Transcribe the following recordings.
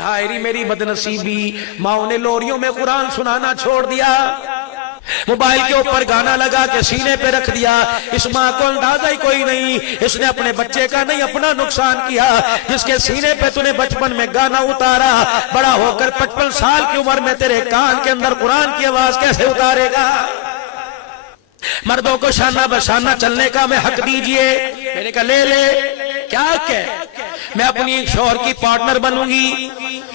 ہائری میری بدنصیبی، ماں نے لوریوں میں قرآن سنانا چھوڑ دیا، موبائل کے اوپر گانا لگا کے سینے پہ رکھ دیا۔ اس ماں کو اندازہ ہی کوئی نہیں، اس نے اپنے بچے کا نہیں اپنا نقصان کیا۔ جس کے سینے پہ تو نے بچپن میں گانا اتارا، بڑا ہو کر 55 سال کی عمر میں تیرے کان کے اندر قرآن کی آواز کیسے اتارے گا؟ مردوں کو شانہ بشانہ چلنے کا میں حق دیجئے۔ میں نے کہا لے لے، کیا کہ میں اپنی شوہر کی پارٹنر بنوں گی،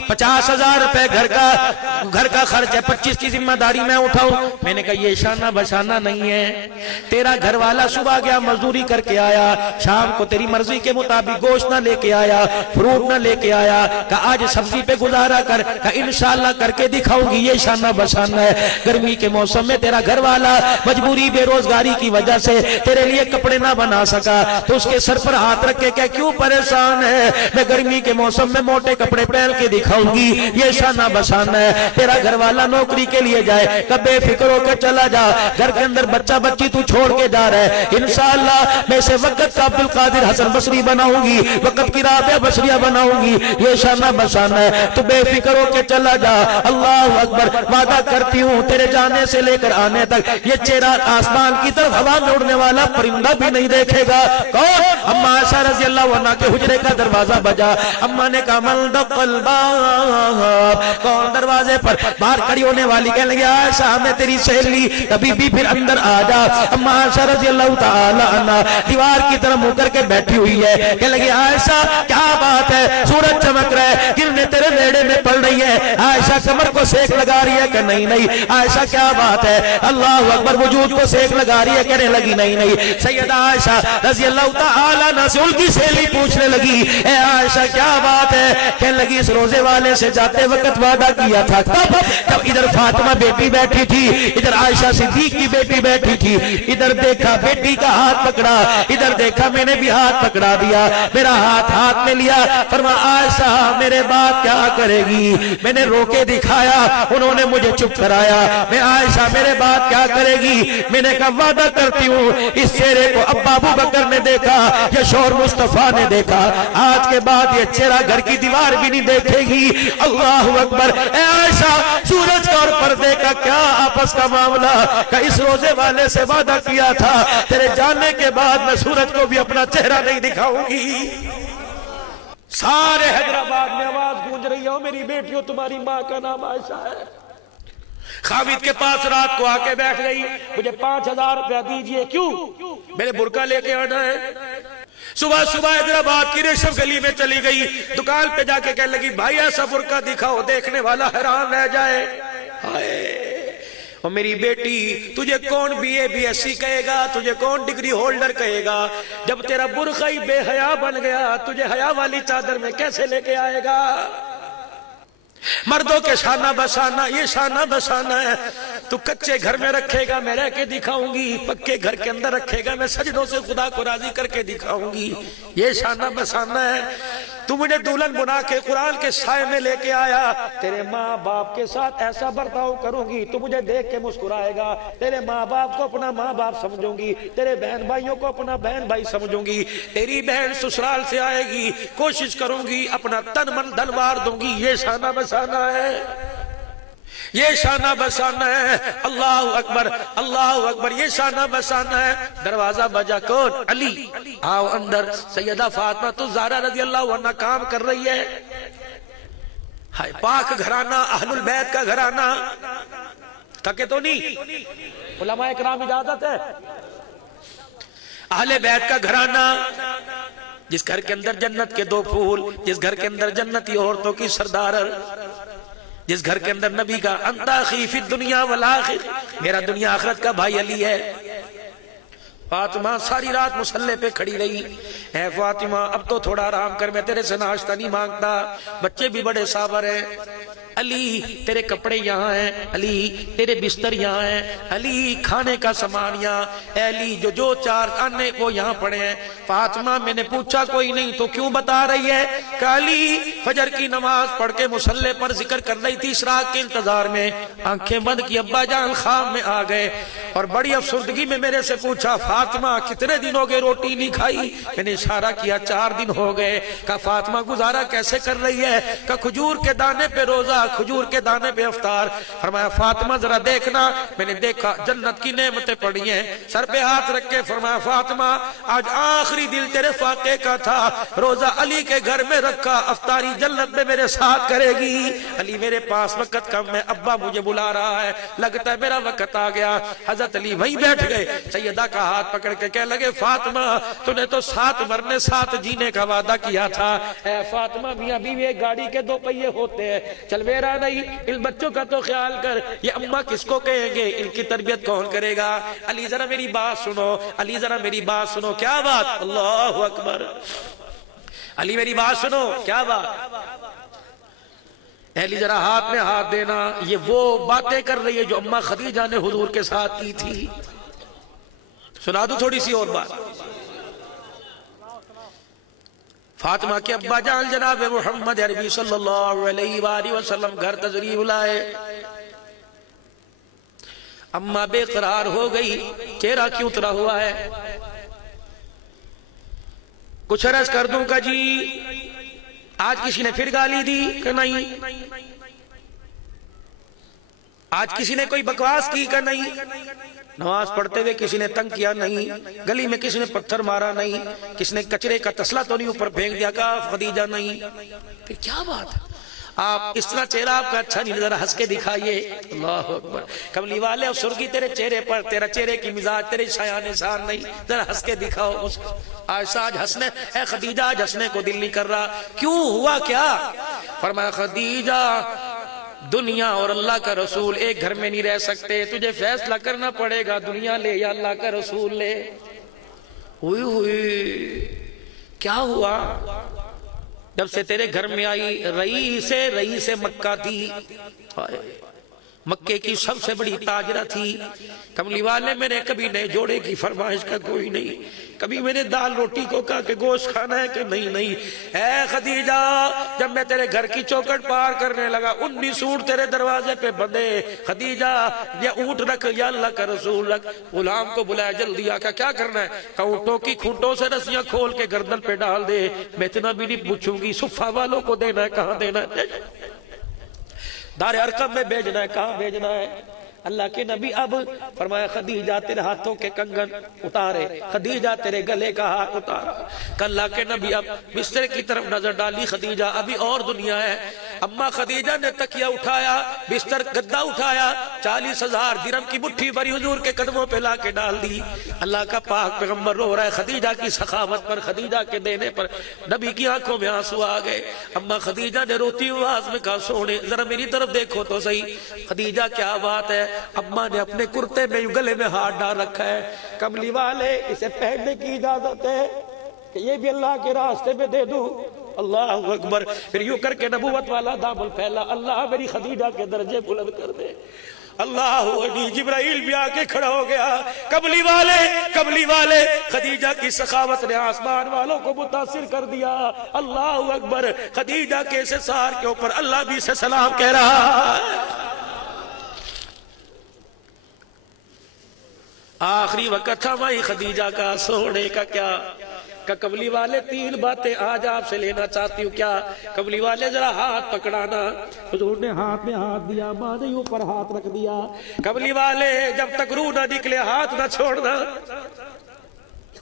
50,000 روپے گھر کا خرچ ہے، 25 کی ذمہ داری میں اٹھاؤں۔ میں نے کہا یہ شانہ بشانہ نہیں ہے، تیرا گھر والا صبح گیا مزدوری کر کے آیا، شام کو تیری مرضی کے مطابق گوشت نہ لے کے آیا، فروٹ نہ لے کے آیا، کہا آج سبزی پہ گزارا کر، کہا انشاءاللہ کر کے دکھاؤں گی، یہ شانہ بشانہ ہے۔ گرمی کے موسم میں تیرا گھر والا مجبوری بے روزگاری کی وجہ سے تیرے لیے کپڑے نہ بنا سکا، تو اس کے سر پر ہاتھ رکھ کے کہ کیوں پریشان ہے، میں گرمی کے موسم میں موٹے کپڑے پہن کے دکھاؤں گی، یہ شانہ بشانہ ہے۔ تیرا گھر والا نوکری کے لیے جائے، کہ بے فکر ہو کے چلا جا، گھر کے اندر بچہ بچی تو چھوڑ کے جا رہا ہے، انشاءاللہ میں سے وقت کا عبدالقادر حسن بصری بناؤں گی، وقت کی رابعہ بصریہ بناؤں گی، یہ شانہ بشانہ ہے۔ تو بے فکر ہو کے چلا جا، اللہ اکبر، وعدہ کرتی ہوں تیرے جانے سے لے کر آنے تک یہ چہرہ آسمان کی طرف ہوا میں اڑنے والا پرندہ بھی نہیں دیکھے گا۔ کون؟ اما عائشہ رضی اللہ عنہ کے حجرے کا دروازہ بجا، اما نے کہا من دق الباب، کون دروازے پر؟ باہر کھڑی ہونے والی کہنے لگی عائشہ میں تیری سہیلی، کبھی بھی پھر اندر آ جا۔ اما عائشہ رضی اللہ تعالی عنہ دیوار کی طرف منہ کر کے بیٹھی ہوئی ہے، کہنے لگی عائشہ کیا بات ہے، سورج چمک رہا ہے، کرنیں تیرے نیڑے میں پڑ رہی ہے۔ عائشہ کمر کو سیک لگا رہی ہے کہ نہیں نہیں، عائشہ کیا بات ہے، اللہ اکبر، وجود کو سیک لگا رہی ہے، کہنے لگی نہیں نہیں۔ سیدہ عائشہ رضی اللہ تعالی عنہ سے ان کی سہیلی پوچھنے لگی اے عائشہ کیا بات ہے، کہنے لگی اس روزے والے سے جاتے وقت وعدہ کیا تھا، کب ادھر فاطمہ بیٹی بیٹھی تھی، ادھر عائشہ صدیق کی بیٹی بیٹھی تھی، ادھر دیکھا بیٹی کا ہاتھ پکڑا، ادھر دیکھا میں نے بھی ہاتھ پکڑا دیا، میرا ہاتھ میں لیا، فرمایا عائشہ میرے بات کیا کرے گی، میں نے رو کے دکھایا، انہوں نے مجھے چپ کرایا، میں عائشہ میرے بات کیا کرے گی، میں نے کہا وعدہ کرتی ہوں اس چہرے کو ابا ابو بکر نے دیکھا، یہ شوہر مصطفیٰ نے دیکھا، آج کے بعد یہ چہرہ گھر کی دیوار بھی نہیں دیکھے گی۔ اللہ اکبر، اے عائشہ سورج کا اور پردے کا کیا آپس کا معاملہ، کہ اس روزے والے سے وعدہ کیا تھا تیرے جانے کے بعد میں سورج کو بھی اپنا چہرہ نہیں دکھاؤں گی۔ سارے حیدرآباد میں آواز گونج رہی ہے میری بیٹیوں تمہاری ماں کا نام عائشہ ہے۔ خالد کے پاس رات کو آ کے بیٹھ گئی، مجھے 5,000 روپیہ دیجئے، کیوں؟ میرے برقع لے کے آنا ہے۔ صبح صبح حیدرآباد کی ریشم گلی میں چلی گئی، دکان پہ جا کے کہنے لگی بھائی ایسا برقع دکھاؤ دیکھنے والا حیران رہ جائے۔ اور میری بیٹی تجھے کون B A B S C کہے گا، تجھے کون ڈگری ہولڈر کہے گا، جب تیرا برقع ہی بے حیا بن گیا تجھے حیا والی چادر میں کیسے لے کے آئے گا؟ مردوں کے شانہ بشانہ، یہ شانہ بشانہ ہے۔ تو کچے گھر میں رکھے گا میں رہ کے دکھاؤں گی، پکے گھر کے اندر رکھے گا میں سجدوں سے خدا کو راضی کر کے دکھاؤں گی، یہ شانہ بشانہ ہے۔ تو مجھے دلہن بنا کے قرآن کے سائے میں لے کے آیا، تیرے ماں باپ کے ساتھ ایسا برتاؤ کروں گی تو مجھے دیکھ کے مسکرائے گا، تیرے ماں باپ کو اپنا ماں باپ سمجھوں گی، تیرے بہن بھائیوں کو اپنا بہن بھائی سمجھوں گی، تیری بہن سسرال سے آئے گی کوشش کروں گی اپنا تن من دل وار دوں گی، یہ شانہ بشانہ ہے، یہ شانہ بشانہ ہے۔ اللہ اکبر اللہ اکبر، یہ شانہ بشانہ ہے۔ دروازہ بجا، کون؟ علی، آؤ اندر۔ سیدہ فاطمہ تو زہرا رضی اللہ عنہ کام کر رہی ہے، ہائے پاک گھرانہ، اہل البیت کا گھرانہ، تھکے تو نہیں؟ علماء اکرام اجازت ہے؟ اہل بیت کا گھرانہ، جس گھر کے اندر جنت کے 2 پھول، جس گھر کے اندر جنتی عورتوں کی سردار، جس گھر کے اندر نبی کا انت اخی فی الدنیا والآخر، میرا دنیا آخرت کا بھائی علی ہے۔ فاطمہ ساری رات مصلی پہ کھڑی رہی، اے فاطمہ اب تو تھوڑا آرام کر، میں تیرے سے ناشتہ نہیں مانگتا، بچے بھی بڑے صابر ہیں۔ علی تیرے کپڑے یہاں ہیں، علی تیرے بستر یہاں ہیں، علی کھانے کا سامان یہاں، اے علی جو چار آنے وہ یہاں پڑے ہیں۔ فاطمہ میں نے پوچھا کوئی نہیں تو کیوں بتا رہی ہے؟ کہ علی فجر کی نماز پڑھ کے مصلی پر ذکر کر رہی تھی اشراق کے انتظار میں، آنکھیں بند کی، ابا جان خواب میں آ گئے اور بڑی افسردگی میں میرے سے پوچھا فاطمہ کتنے دن ہو گئے روٹی نہیں کھائی؟ میں نے اشارہ کیا 4 دن ہو گئے۔ کہا فاطمہ گزارا کیسے کر رہی ہے؟ کہ کھجور کے دانے پہ روزہ، کھجور کے دانے پہ افطار۔ فرمایا فاطمہ ذرا دیکھنا۔ میں نے دیکھا جنت کی نعمتیں پڑی ہیں، سر پہ ہاتھ رکھ کے فرمایا فاطمہ آج آخری دل تیرے فاقے کا تھا، روزہ علی کے گھر میں رکھا، افطاری جنت میں میرے ساتھ کرے گی۔ علی میرے پاس وقت کم ہے، ابا مجھے بلا رہا ہے، لگتا ہے میرا وقت آ گیا۔ حضرت علی وہیں بیٹھ گئے، سیدہ کا ہاتھ پکڑ کے کہنے لگے فاطمہ تو نے تو 7 مرنے 7 جینے کا وعدہ کیا تھا۔ اے فاطمہ میاں بیوی ایک گاڑی کے 2 پہیے ہوتے ہیں، چل میرا نہیں، ان بچوں کا تو خیال کر، یہ اماں کس کو کہیں گے، ان کی تربیت کون کرے گا؟ علی ذرا میری بات سنو، علی ذرا میری بات سنو۔ کیا بات؟ اللہ اکبر۔ علی میری بات سنو، کیا بات؟ علی ذرا ہاتھ میں ہاتھ دینا، یہ وہ باتیں کر رہی ہے جو اماں خدیجہ نے حضور کے ساتھ کی تھی۔ سنا دوں تھوڑی سی اور بات۔ فاطمہ کے ابا جان جناب محمد عربی صلی اللہ علیہ وآلہ وسلم گھر تشریف لائے، اماں بے قرار ہو گئی، چہرہ کیوں اترا ہوا ہے؟ کچھ عرض کر دوں کا جی آج کسی نے پھر گالی دی کہ نہیں؟ آج کسی نے کوئی بکواس کی کہ نہیں؟ نماز پڑھتے ہوئے کسی نے تنگ کیا نہیں؟ گلی میں کسی نے پتھر مارا نہیں؟ کسی نے کچرے کا تسلا تو نہیں اوپر پھینک دیا کہ خدیجہ نہیں؟ پھر کیا بات ہے؟ آپ اس طرح چہرہ آپ کا اچھا نہیں، ذرا ہنس کے دکھائیے۔ اللہ اکبر۔ کملی والے اور سرخی تیرے چہرے پر، تیرا چہرے کی مزاج تیرے شایان نشان نہیں، ذرا ہنس کے دکھاؤ اس کو۔ آج ہنسنے، اے خدیجہ آج ہنسنے کو دل نہیں کر رہا، کیوں ہوا کیا؟ فرمایا خدیجہ دنیا اور اللہ کا رسول ایک گھر میں نہیں رہ سکتے، تجھے فیصلہ کرنا پڑے گا دنیا لے یا اللہ کا رسول لے۔ ہوئی کیا ہوا؟ جب سے تیرے گھر میں آئی رئیس مکہ تھی، مکے کی سب سے بڑی تاجرہ تھی۔ کملی والے میں نے کبھی نئے جوڑے کی فرمائش کا کوئی نہیں، کبھی میں نے دال روٹی کو کہا کہ گوشت کھانا ہے کہ نہیں۔ اے خدیجہ جب میں تیرے گھر کی چوکھٹ پار کرنے لگا 19 اونٹ تیرے دروازے پہ بندھے، خدیجہ یہ اونٹ رکھ یا اللہ کا رسول رکھ۔ غلام کو بلایا جلدی آ کیا کرنا ہے؟ کہ اونٹوں کی کھونٹوں سے رسیاں کھول کے گردن پہ ڈال دے، میں اتنا بھی نہیں پوچھوں گی صفہ والوں کو دینا ہے کہاں دینا ہے، دار ارقم میں بھیجنا ہے کہاں بھیجنا ہے۔ اللہ کے نبی اب فرمایا خدیجہ تیرے ہاتھوں کے کنگن اتارے، خدیجہ تیرے گلے کا ہار اتارا۔ کہ اللہ کے نبی اب بستر کی طرف نظر ڈالی، خدیجہ ابھی اور دنیا ہے۔ اماں خدیجہ نے تکیہ اٹھایا، بستر گدا اٹھایا، 40,000 درہم کی مٹھی بھری حضور کے قدموں پہ لا کے ڈال دی۔ اللہ کا پاک پیغمبر رو رہا ہے خدیجہ کی سخاوت پر، خدیجہ کے دینے پر۔ نبی کی آنکھوں میں آنسو آ گئے۔ اماں خدیجہ نے روتی آواز میں کہا سونے ذرا میری طرف دیکھو تو صحیح۔ خدیجہ کیا بات ہے؟ اماں نے اپنے کرتے میں گلے میں ہاتھ ڈال رکھا ہے۔ کملی والے اسے پہننے کی اجازت ہے کہ یہ بھی اللہ کے راستے میں دے دوں؟ اللہ اکبر۔ پھر یوں کر کے نبوت والا دامن پھیلا، اللہ میری خدیجہ کے درجے بلند کر دے۔ اللہ علی جبرائیل بھی آ کے کھڑا ہو گیا۔ کملی والے خدیجہ کی سخاوت نے آسمان والوں کو متاثر کر دیا۔ اللہ اکبر۔ خدیجہ کے سار کے اوپر اللہ بھی سے سلام کہہ رہا ہے۔ آخری وقت تھا بھائی خدیجہ کا سونے کا کیا کہ کملی والے 3 باتیں آج آپ سے لینا چاہتی ہوں۔ کیا؟ کملی والے ذرا ہاتھ پکڑانا۔ حضور نے ہاتھ میں ہاتھ دیا، ماں نے اوپر ہاتھ رکھ دیا۔ کملی والے جب تک روح نہ نکلے ہاتھ نہ چھوڑنا۔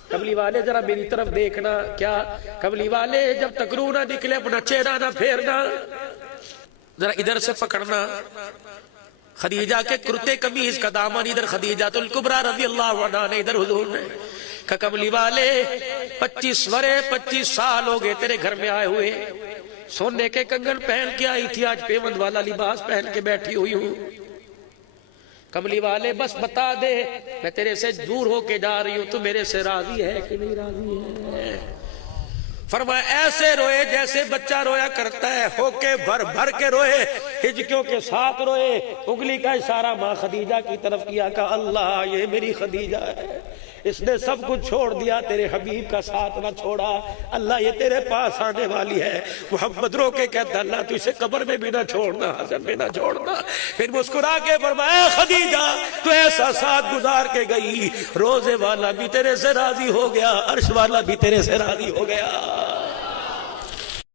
کملی والے ذرا میری طرف دیکھنا۔ کیا؟ کملی والے جب تک روح نہ نکلے اپنا چہرہ نہ پھیرنا، ذرا ادھر سے پکڑنا۔ خدیجہ کے کرتے قمیض کا دامن ادھر خدیجہ الکبریٰ رضی اللہ عنہا نے، ادھر حضور نے۔ کہ کملی والے 25 سال ہو گئے تیرے گھر میں آئے ہوئے، سونے کے کنگن پہن کے آئی تھی، آج پیوند والا لباس پہن کے بیٹھی ہوئی ہوں۔ کملی والے بس بتا دے میں تیرے سے دور ہو کے جا رہی ہوں، تو میرے سے راضی ہے کہ نہیں راضی ہے؟ فرمایا ایسے روئے جیسے بچہ رویا کرتا ہے، ہو کے بھر بھر کے روئے، ہجکیوں کے ساتھ روئے، انگلی کا اشارہ ماں خدیجہ کی طرف کیا، کہا اللہ یہ میری خدیجہ ہے، اس نے سب کچھ چھوڑ دیا، تیرے حبیب کا ساتھ نہ چھوڑا، اللہ یہ تیرے پاس آنے والی ہے۔ محمد رو کے کہتا اللہ تو اسے قبر میں بھی نہ چھوڑنا، حشر میں نہ چھوڑنا۔ پھر مسکرا کے فرمایا خدیجہ تو ایسا ساتھ گزار کے گئی، روزے والا بھی تیرے سے راضی ہو گیا، عرش والا بھی تیرے سے راضی ہو گیا۔